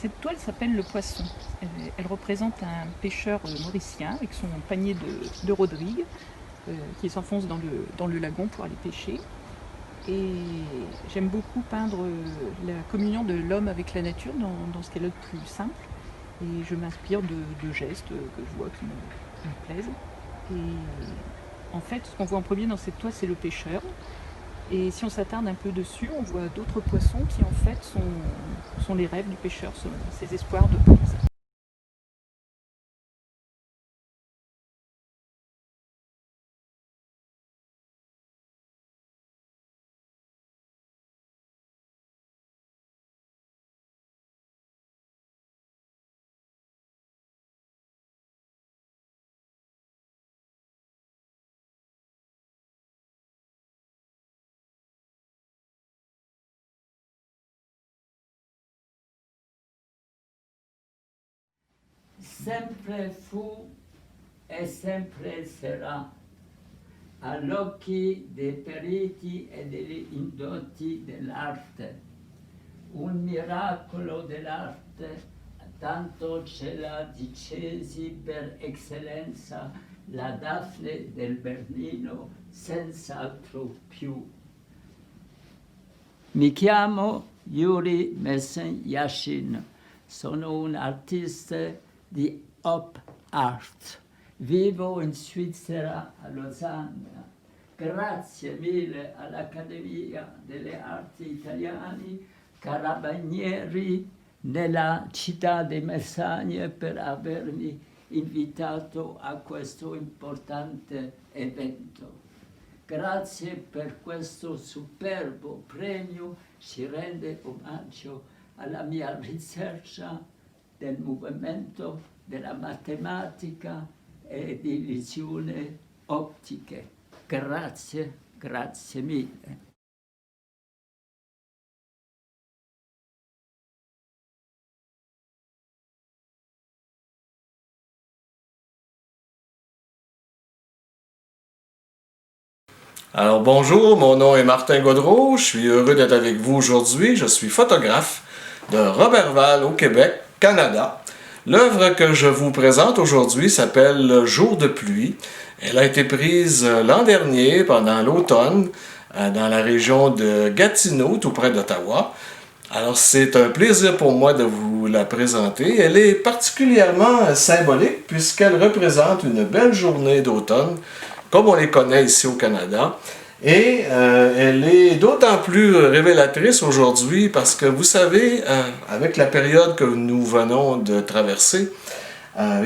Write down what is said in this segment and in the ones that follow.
Cette toile s'appelle le poisson. Elle représente un pêcheur mauricien avec son panier de Rodrigue qui s'enfonce dans le lagon pour aller pêcher. Et j'aime beaucoup peindre la communion de l'homme avec la nature dans ce qu'elle est le plus simple. Et je m'inspire de gestes que je vois qui me plaisent. Et en fait, ce qu'on voit en premier dans cette toile, c'est le pêcheur. Et si on s'attarde un peu dessus, on voit d'autres poissons qui en fait sont les rêves du pêcheur, ses espoirs de prise. Sempre fu e sempre sarà, agli occhi dei periti e degli indotti dell'arte, un miracolo dell'arte, tanto ce la dicesi per eccellenza la Daphne del Bernino, senz'altro più. Mi chiamo Yuri Messen-Yashin, sono un artista di op art. Vivo in Svizzera, a Losanna. Grazie mille all'Accademia delle Arti Italiane Carabinieri nella città di Messagna per avermi invitato a questo importante evento. Grazie per questo superbo premio, si rende omaggio alla mia ricerca del movimento, della matematica e di visione ottiche. Grazie, grazie mille. Alors bonjour, mon nom est Martin Gaudreau, je suis heureux d'être avec vous aujourd'hui. Je suis photographe de Roberval au Québec, Canada. L'œuvre que je vous présente aujourd'hui s'appelle Jour de pluie. Elle a été prise l'an dernier, pendant l'automne, dans la région de Gatineau, tout près d'Ottawa. Alors c'est un plaisir pour moi de vous la présenter. Elle est particulièrement symbolique puisqu'elle représente une belle journée d'automne, comme on les connaît ici au Canada. Et elle est d'autant plus révélatrice aujourd'hui parce que vous savez, avec la période que nous venons de traverser,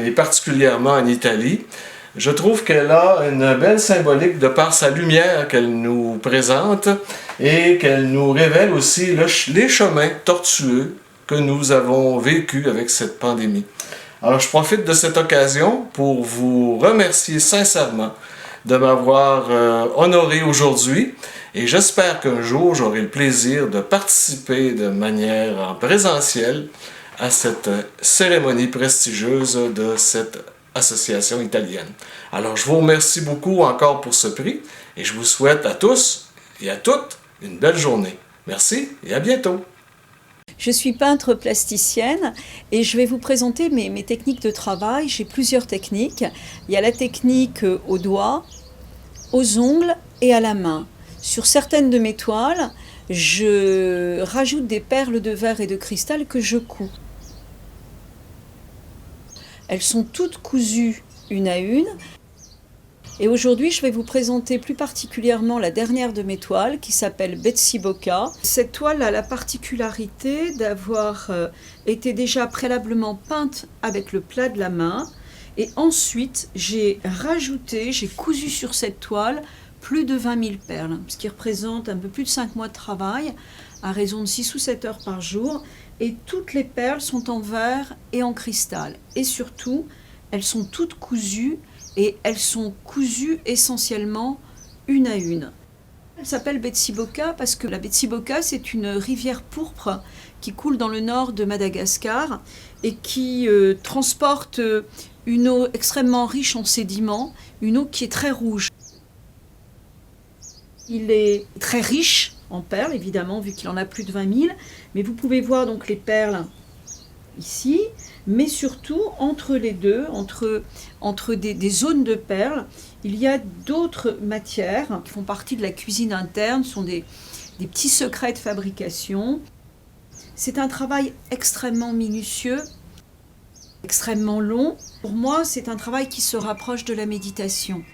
et particulièrement en Italie, je trouve qu'elle a une belle symbolique de par sa lumière qu'elle nous présente et qu'elle nous révèle aussi les chemins tortueux que nous avons vécus avec cette pandémie. Alors je profite de cette occasion pour vous remercier sincèrement de m'avoir honoré aujourd'hui et j'espère qu'un jour j'aurai le plaisir de participer de manière en présentiel à cette cérémonie prestigieuse de cette association italienne. Alors je vous remercie beaucoup encore pour ce prix et je vous souhaite à tous et à toutes une belle journée. Merci et à bientôt. Je suis peintre plasticienne et je vais vous présenter mes techniques de travail. J'ai plusieurs techniques. Il y a la technique au doigt, aux ongles et à la main. Sur certaines de mes toiles, je rajoute des perles de verre et de cristal que je couds. Elles sont toutes cousues une à une. Et aujourd'hui, je vais vous présenter plus particulièrement la dernière de mes toiles qui s'appelle Betsy Bocca. Cette toile a la particularité d'avoir été déjà préalablement peinte avec le plat de la main. Et ensuite, j'ai cousu sur cette toile plus de 20 000 perles, ce qui représente un peu plus de 5 mois de travail, à raison de 6 ou 7 heures par jour. Et toutes les perles sont en verre et en cristal. Et surtout, elles sont toutes cousues, et elles sont cousues essentiellement une à une. Elle s'appelle Betsy Bocca parce que la Betsy Bocca, c'est une rivière pourpre qui coule dans le nord de Madagascar et qui transporte une eau extrêmement riche en sédiments, une eau qui est très rouge. Il est très riche en perles, évidemment, vu qu'il en a plus de 20 000, mais vous pouvez voir donc les perles ici, mais surtout entre les deux, entre des zones de perles, il y a d'autres matières qui font partie de la cuisine interne, sont des petits secrets de fabrication. C'est un travail extrêmement minutieux, extrêmement long. Pour moi, c'est un travail qui se rapproche de la méditation.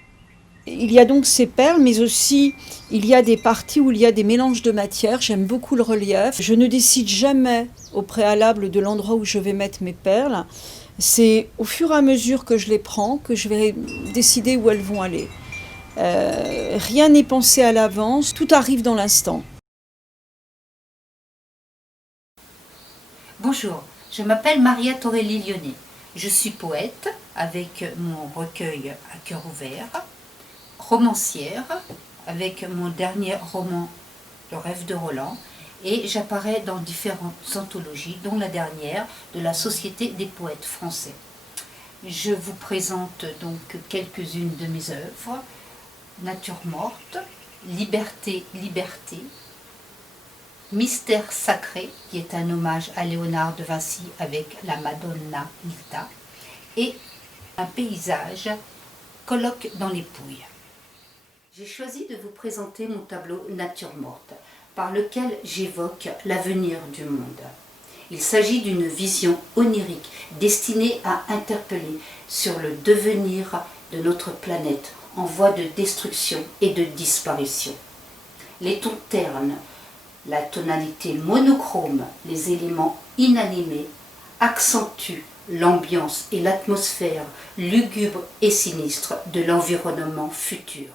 Il y a donc ces perles, mais aussi il y a des parties où il y a des mélanges de matières. J'aime beaucoup le relief. Je ne décide jamais au préalable de l'endroit où je vais mettre mes perles. C'est au fur et à mesure que je les prends que je vais décider où elles vont aller. Rien n'est pensé à l'avance, tout arrive dans l'instant. Bonjour, je m'appelle Maria Torelli Lyonnais. Je suis poète avec mon recueil À cœur ouvert, romancière avec mon dernier roman Le rêve de Roland, et j'apparais dans différentes anthologies, dont la dernière de la Société des poètes français. Je vous présente donc quelques-unes de mes œuvres: Nature morte, Liberté, liberté, Mystère sacré, qui est un hommage à Léonard de Vinci avec la Madonna Nita, et un paysage, Colloque dans les Pouilles. J'ai choisi de vous présenter mon tableau Nature morte, par lequel j'évoque l'avenir du monde. Il s'agit d'une vision onirique destinée à interpeller sur le devenir de notre planète en voie de destruction et de disparition. Les tons ternes, la tonalité monochrome, les éléments inanimés accentuent l'ambiance et l'atmosphère lugubre et sinistre de l'environnement futur.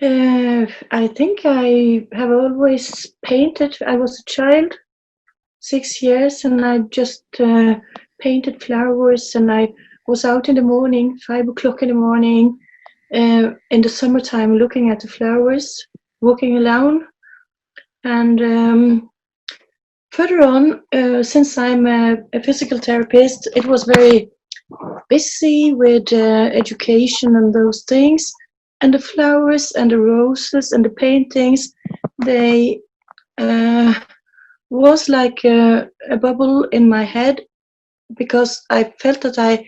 I think I have always painted. I was a child, 6 years, and I just painted flowers. And I was out in the morning, 5 o'clock in the morning, in the summertime, looking at the flowers, walking alone. And further on, since I'm a physical therapist, it was very busy with education and those things. And the flowers and the roses and the paintings, they was like a bubble in my head, because I felt that I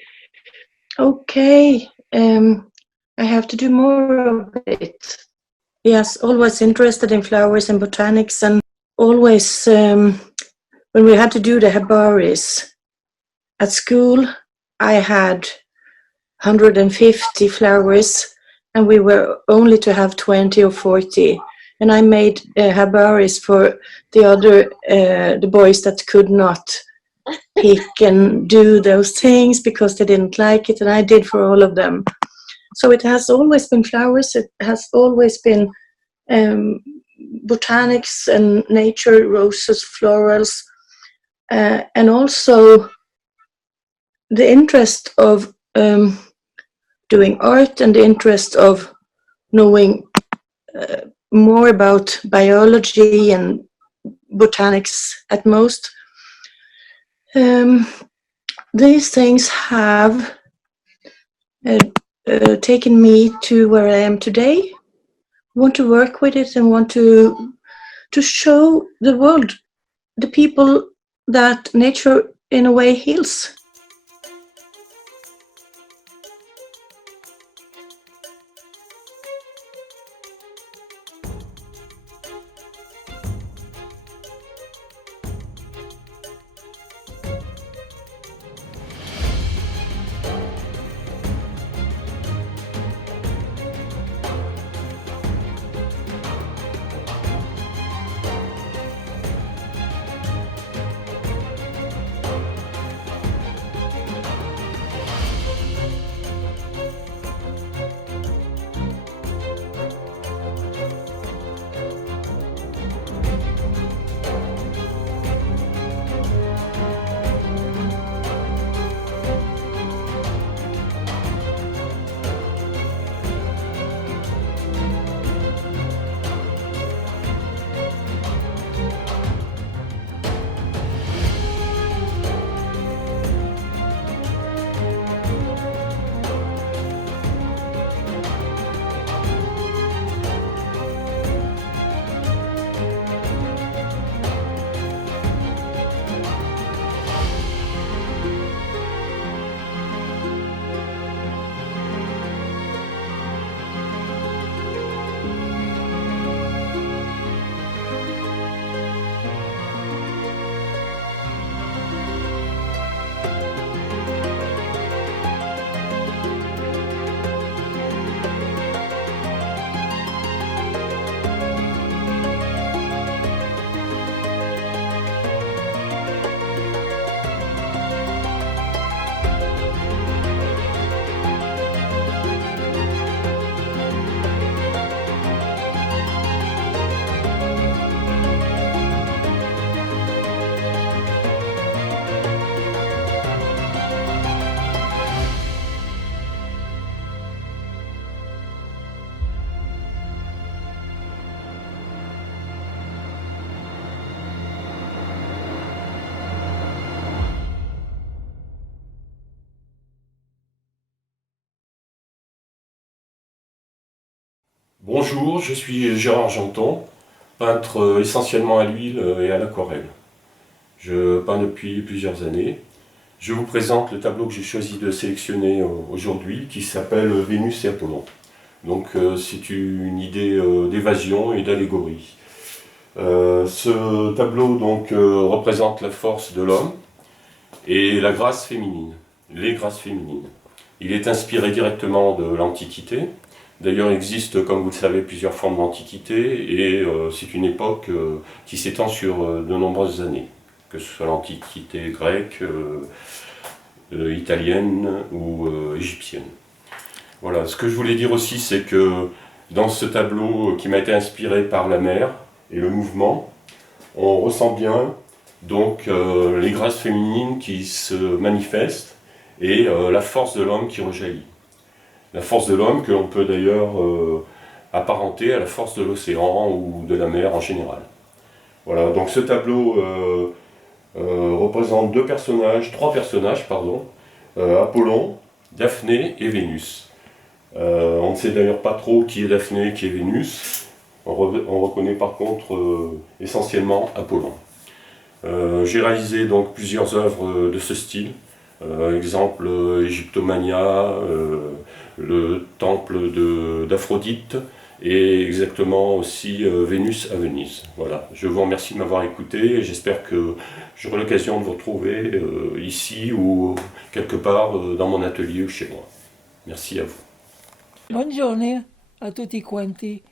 have to do more of it. Yes, always interested in flowers and botanics, and always when we had to do the herbaries at school, I had 150 flowers, and we were only to have 20 or 40. And I made herbaries for the boys that could not pick and do those things because they didn't like it, and I did for all of them. So it has always been flowers, it has always been botanics and nature, roses, florals, and also the interest of doing art and the interest of knowing more about biology and botanics at most. These things have taken me to where I am today. Want to work with it and want to show the world, the people, that nature in a way heals. Bonjour, je suis Gérard Janton, peintre essentiellement à l'huile et à l'aquarelle. Je peins depuis plusieurs années. Je vous présente le tableau que j'ai choisi de sélectionner aujourd'hui, qui s'appelle Vénus et Apollon. Donc c'est une idée d'évasion et d'allégorie. Ce tableau donc représente la force de l'homme et la grâce féminine, les grâces féminines. Il est inspiré directement de l'Antiquité. D'ailleurs, il existe, comme vous le savez, plusieurs formes d'Antiquité et c'est une époque qui s'étend sur de nombreuses années, que ce soit l'Antiquité grecque, italienne ou égyptienne. Voilà, ce que je voulais dire aussi, c'est que dans ce tableau qui m'a été inspiré par la mer et le mouvement, on ressent bien donc les grâces féminines qui se manifestent et la force de l'homme qui rejaillit. La force de l'homme que l'on peut d'ailleurs apparenter à la force de l'océan ou de la mer en général. Voilà, donc ce tableau représente trois personnages, Apollon, Daphné et Vénus. On ne sait d'ailleurs pas trop qui est Daphné et qui est Vénus. On reconnaît par contre essentiellement Apollon. J'ai réalisé donc plusieurs œuvres de ce style. Exemple Égyptomania, le temple d'Aphrodite et exactement aussi Vénus à Venise. Voilà. Je vous remercie de m'avoir écouté et j'espère que j'aurai l'occasion de vous retrouver ici ou quelque part dans mon atelier ou chez moi. Merci à vous. Buongiorno a tutti quanti.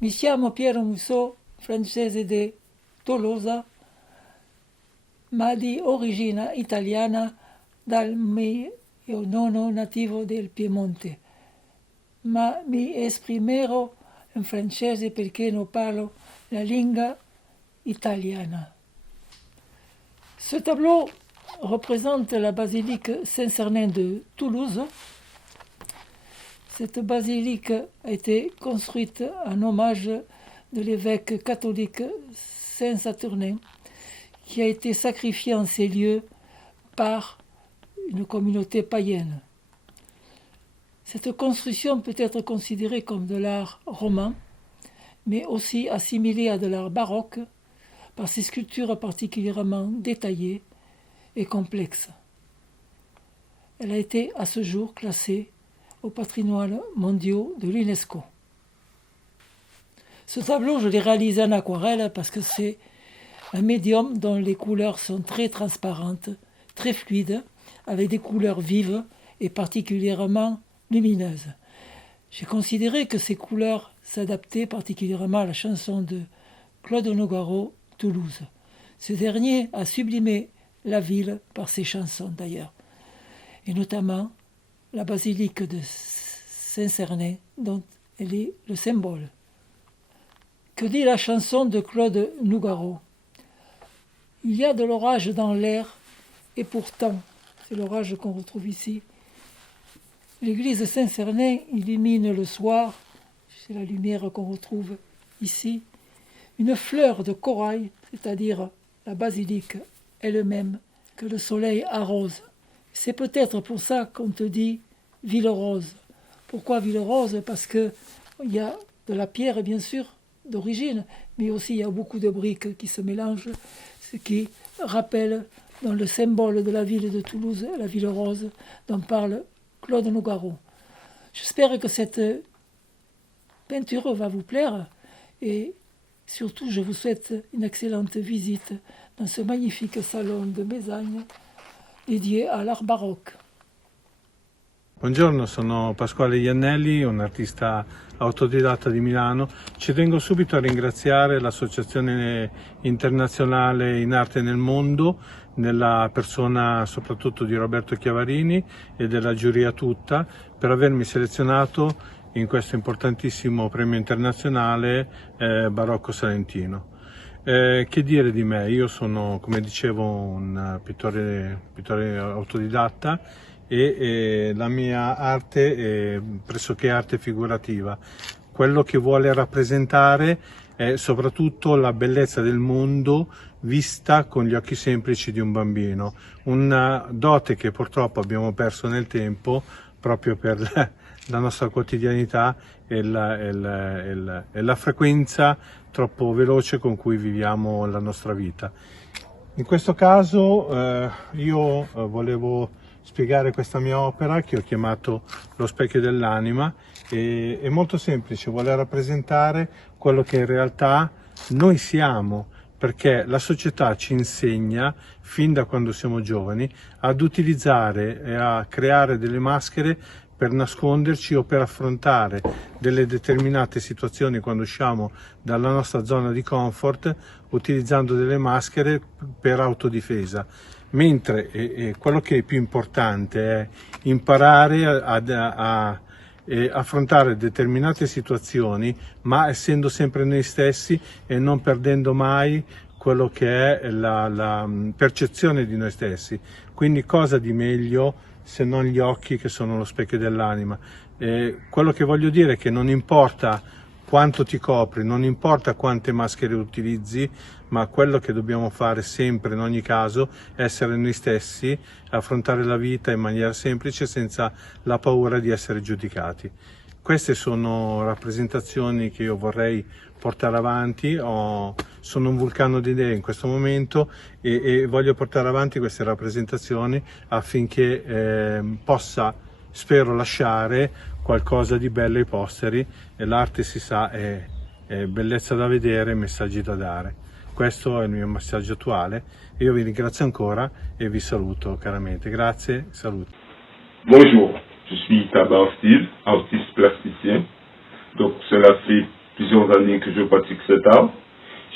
Mi chiamo Piero Musso, francese di Tolosa, ma di origine italiana dal mio nonno nativo del Piemonte. Ma mi esprimerò in francese perché non parlo la lingua italiana. Ce tableau représente la basilique Saint-Sernin de Toulouse. Cette basilique a été construite en hommage de l'évêque catholique Saint-Saturnin, qui a été sacrifié en ces lieux par une communauté païenne. Cette construction peut être considérée comme de l'art roman, mais aussi assimilée à de l'art baroque par ses sculptures particulièrement détaillées et complexes. Elle a été à ce jour classée au patrimoine mondial de l'UNESCO. Ce tableau, je l'ai réalisé en aquarelle parce que c'est un médium dont les couleurs sont très transparentes, très fluides, avec des couleurs vives et particulièrement lumineuses. J'ai considéré que ces couleurs s'adaptaient particulièrement à la chanson de Claude Nougaro, Toulouse. Ce dernier a sublimé la ville par ses chansons d'ailleurs, et notamment la basilique de Saint-Sernin, dont elle est le symbole. Que dit la chanson de Claude Nougaro ? Il y a de l'orage dans l'air, et pourtant, c'est l'orage qu'on retrouve ici. L'église Saint-Sernin illumine le soir, c'est la lumière qu'on retrouve ici, une fleur de corail, c'est-à-dire la basilique elle-même, que le soleil arrose. C'est peut-être pour ça qu'on te dit ville rose. Pourquoi ville rose ? Parce qu'il y a de la pierre, bien sûr, d'origine, mais aussi il y a beaucoup de briques qui se mélangent, ce qui rappelle dans le symbole de la ville de Toulouse, la ville rose, dont parle Claude Nougaro. J'espère que cette peinture va vous plaire et surtout je vous souhaite une excellente visite dans ce magnifique salon de Mesagne dédié à l'art baroque. Buongiorno, sono Pasquale Iannelli, un artista autodidatta di Milano. Ci tengo subito a ringraziare l'Associazione Internazionale in Arte nel Mondo, nella persona soprattutto di Roberto Chiavarini e della giuria tutta, per avermi selezionato in questo importantissimo premio internazionale Barocco Salentino. Che dire di me? Io sono, come dicevo, un pittore autodidatta e la mia arte è pressoché arte figurativa. Quello che vuole rappresentare è soprattutto la bellezza del mondo vista con gli occhi semplici di un bambino, una dote che purtroppo abbiamo perso nel tempo proprio per la nostra quotidianità e la frequenza troppo veloce con cui viviamo la nostra vita. In questo caso io volevo spiegare questa mia opera che ho chiamato Lo specchio dell'anima. È molto semplice, vuole rappresentare quello che in realtà noi siamo, perché la società ci insegna fin da quando siamo giovani ad utilizzare e a creare delle maschere per nasconderci o per affrontare delle determinate situazioni quando usciamo dalla nostra zona di comfort, utilizzando delle maschere per autodifesa. Mentre quello che è più importante è imparare a affrontare determinate situazioni, ma essendo sempre noi stessi e non perdendo mai quello che è la percezione di noi stessi. Quindi cosa di meglio se non gli occhi che sono lo specchio dell'anima. Quello che voglio dire è che non importa quanto ti copri, non importa quante maschere utilizzi, ma quello che dobbiamo fare sempre in ogni caso è essere noi stessi, affrontare la vita in maniera semplice senza la paura di essere giudicati. Queste sono rappresentazioni che io vorrei portare avanti, sono un vulcano di idee in questo momento e voglio portare avanti queste rappresentazioni affinché possa, spero, lasciare qualcosa di bello ai posteri, e l'arte, si sa, è bellezza da vedere, messaggi da dare. Questo è il mio messaggio attuale. Io vi ringrazio ancora e vi saluto caramente. Grazie, saluto. Bonjour, je suis Tabar Steve, artiste plasticien. Donc cela fait plusieurs années que je pratique cet art.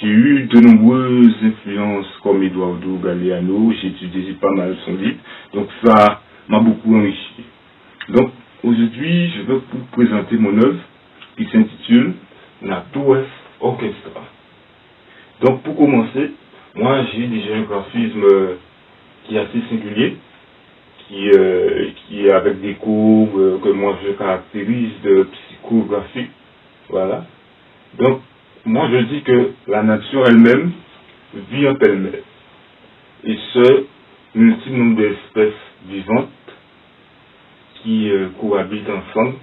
J'ai eu de nombreuses influences comme Eduardo Galeano, j'ai étudié pas mal son livre, donc ça m'a beaucoup enrichi. Donc aujourd'hui, je vais vous présenter mon œuvre qui s'intitule La Tours Orchestra. Donc pour commencer, moi j'ai déjà un graphisme qui est assez singulier, qui est avec des courbes que moi je caractérise de psychographie. Voilà. Donc moi je dis que la nature elle-même vit en elle-même. Et ce multiple nombre d'espèces vivantes qui cohabitent ensemble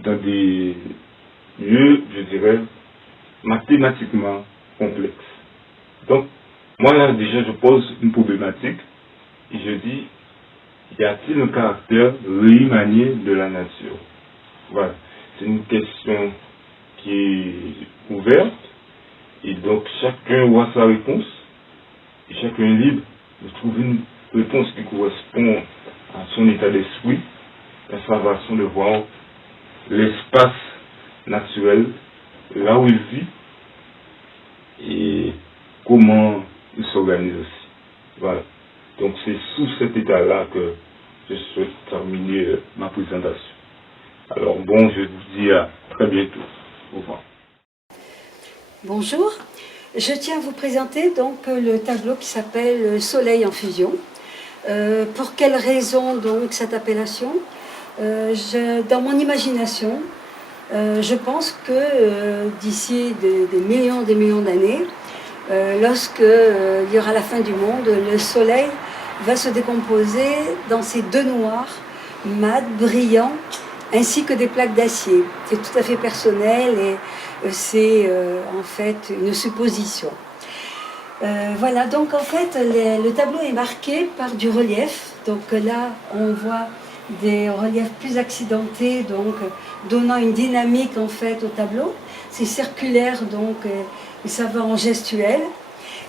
dans des lieux, je dirais, mathématiquement complexes. Donc, moi là déjà je pose une problématique et je dis, y a-t-il un caractère remanié de la nature? Voilà, c'est une question qui est ouverte et donc chacun voit sa réponse et chacun est libre de trouver une réponse qui correspond à son état d'esprit, à sa façon de voir l'espace naturel, là où il vit et comment il s'organise aussi. Voilà. Donc c'est sous cet état-là que je souhaite terminer ma présentation. Alors bon, je vous dis à très bientôt. Au revoir. Bonjour, je tiens à vous présenter donc le tableau qui s'appelle Soleil en fusion. Pour quelle raison donc cette appellation? Dans mon imagination, je pense que d'ici des millions d'années, lorsque il y aura la fin du monde, le soleil va se décomposer dans ces deux noirs, mat, brillants, ainsi que des plaques d'acier. C'est tout à fait personnel et c'est en fait une supposition. Voilà, donc en fait le tableau est marqué par du relief. Donc là on voit des reliefs plus accidentés, donc donnant une dynamique en fait au tableau. C'est circulaire, donc et ça va en gestuelle.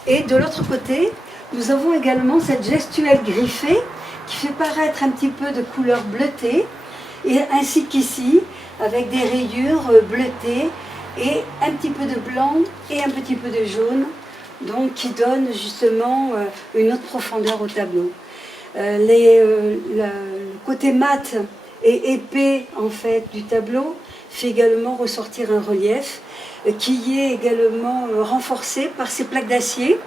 Et de l'autre côté, nous avons également cette gestuelle griffée qui fait paraître un petit peu de couleur bleutée, et ainsi qu'ici, avec des rayures bleutées et un petit peu de blanc et un petit peu de jaune, donc qui donne justement une autre profondeur au tableau. Le côté mat et épais en fait du tableau fait également ressortir un relief qui est également renforcé par ces plaques d'acier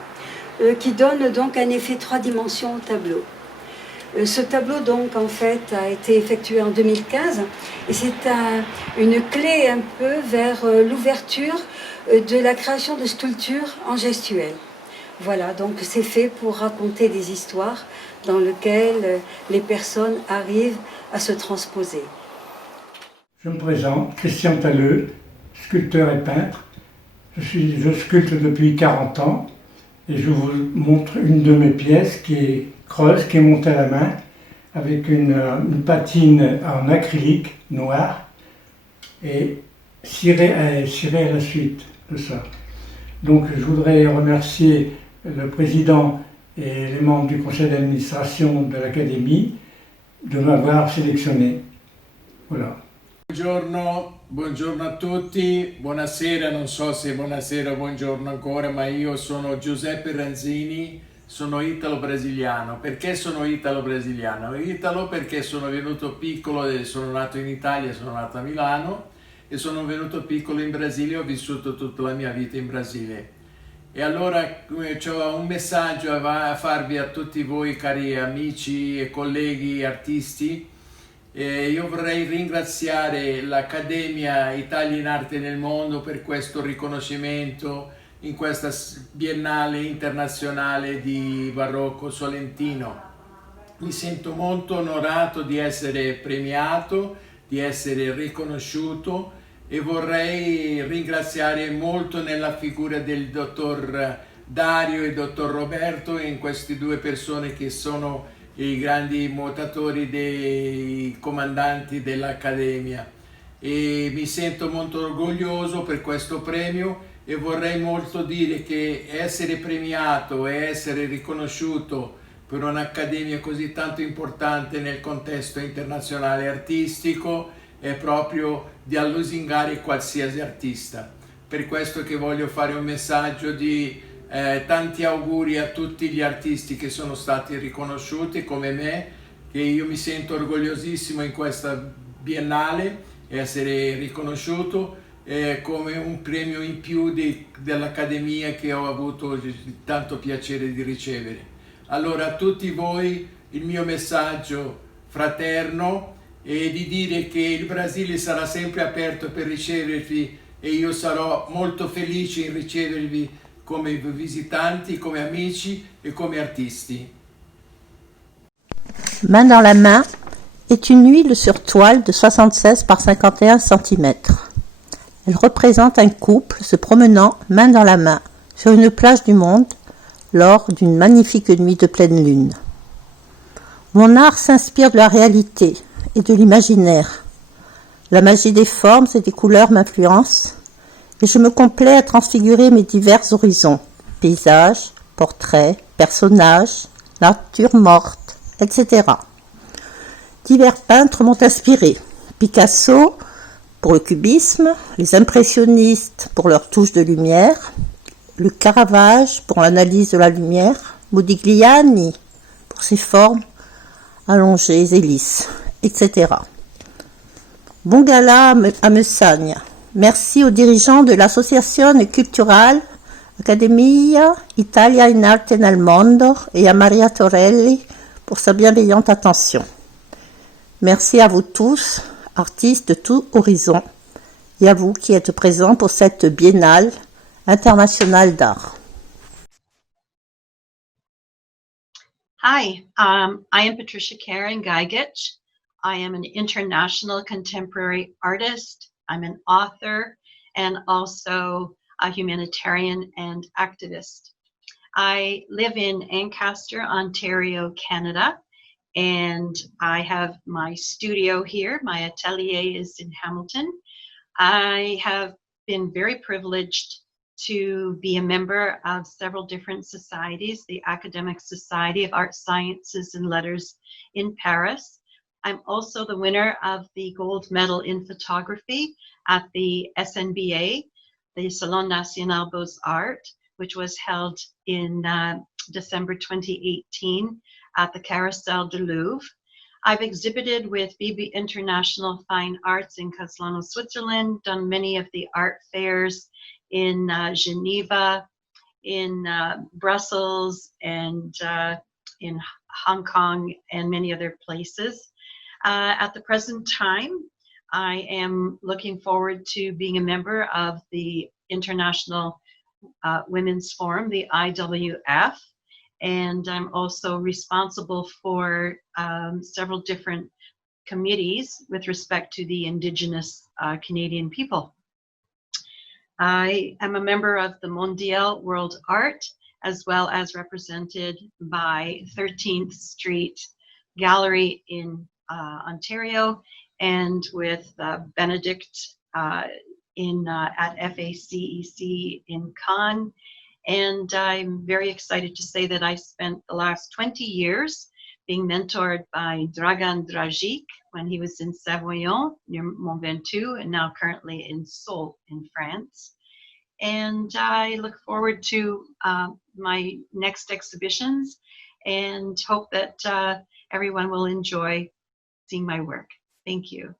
qui donnent donc un effet 3 dimensions au tableau. Ce tableau donc en fait a été effectué en 2015 et c'est une clé un peu vers l'ouverture de la création de sculptures en gestuelle. Voilà, donc c'est fait pour raconter des histoires dans lesquelles les personnes arrivent à se transposer. Je me présente, Christian Talleux, sculpteur et peintre. Je sculpte depuis 40 ans et je vous montre une de mes pièces qui est creuse, qui est montée à la main avec une patine en acrylique noir et cirée à la suite de ça. Donc je voudrais remercier le président et les membres du conseil d'administration de l'Académie de m'avoir sélectionné. Voilà. Buongiorno a tutti, buonasera, non so se buonasera o buongiorno ancora, ma io sono Giuseppe Ranzini, sono italo-brasiliano. Perché sono italo-brasiliano? Italo perché sono venuto piccolo, sono nato in Italia, sono nato a Milano e sono venuto piccolo in Brasile, ho vissuto tutta la mia vita in Brasile. E allora ho un messaggio a farvi a tutti voi cari amici e colleghi artisti. Io vorrei ringraziare l'Accademia Italia in Arte nel Mondo per questo riconoscimento in questa Biennale internazionale di Barocco Solentino. Mi sento molto onorato di essere premiato, di essere riconosciuto e vorrei ringraziare molto nella figura del dottor Dario e dottor Roberto, in queste due persone che sono i grandi motatori dei comandanti dell'Accademia, e mi sento molto orgoglioso per questo premio e vorrei molto dire che essere premiato e essere riconosciuto per un'Accademia così tanto importante nel contesto internazionale artistico è proprio di allusingare qualsiasi artista. Per questo che voglio fare un messaggio di tanti auguri a tutti gli artisti che sono stati riconosciuti come me, che io mi sento orgogliosissimo in questa Biennale essere riconosciuto come un premio in più dell'Accademia che ho avuto tanto piacere di ricevere. Allora a tutti voi il mio messaggio fraterno è di dire che il Brasile sarà sempre aperto per ricevervi e io sarò molto felice in ricevervi come visitanti, come amici et comme artisti. Main dans la main est une huile sur toile de 76 par 51 cm. Elle représente un couple se promenant main dans la main sur une plage du monde lors d'une magnifique nuit de pleine lune. Mon art s'inspire de la réalité et de l'imaginaire. La magie des formes et des couleurs m'influence et je me complais à transfigurer mes divers horizons, paysages, portraits, personnages, nature morte, etc. Divers peintres m'ont inspiré. Picasso pour le cubisme, les impressionnistes pour leur touche de lumière, le Caravage pour l'analyse de la lumière, Modigliani pour ses formes allongées et lisses, etc. Bon gala à Messagne. Merci aux dirigeants de l'Associazione Culturale Accademia Italia in Arte nel Mondo et à Maria Torelli pour sa bienveillante attention. Merci à vous tous, artistes de tout horizon, et à vous qui êtes présents pour cette Biennale internationale d'art. Hi, I am Patricia Karen Geigich. I am an international contemporary artist. I'm an author and also a humanitarian and activist. I live in Ancaster, Ontario, Canada, and I have my studio here. My atelier is in Hamilton. I have been very privileged to be a member of several different societies, the Academic Society of Arts, Sciences and Letters in Paris. I'm also the winner of the gold medal in photography at the SNBA, the Salon National Beaux-Arts, which was held in December 2018 at the Carrousel du Louvre. I've exhibited with BB International Fine Arts in Caslano, Switzerland, done many of the art fairs in Geneva, in Brussels, and in Hong Kong, and many other places. At the present time, I am looking forward to being a member of the International Women's Forum, the IWF, and I'm also responsible for several different committees with respect to the Indigenous Canadian people. I am a member of the Mondial World Art, as well as represented by 13th Street Gallery in Ontario, and with Benedict at FACEC in Cannes. And I'm very excited to say that I spent the last 20 years being mentored by Dragan Dragic when he was in Savoyon near Mont Ventoux, and now currently in Sceaux in France. And I look forward to my next exhibitions and hope that everyone will enjoy seeing my work. Thank you.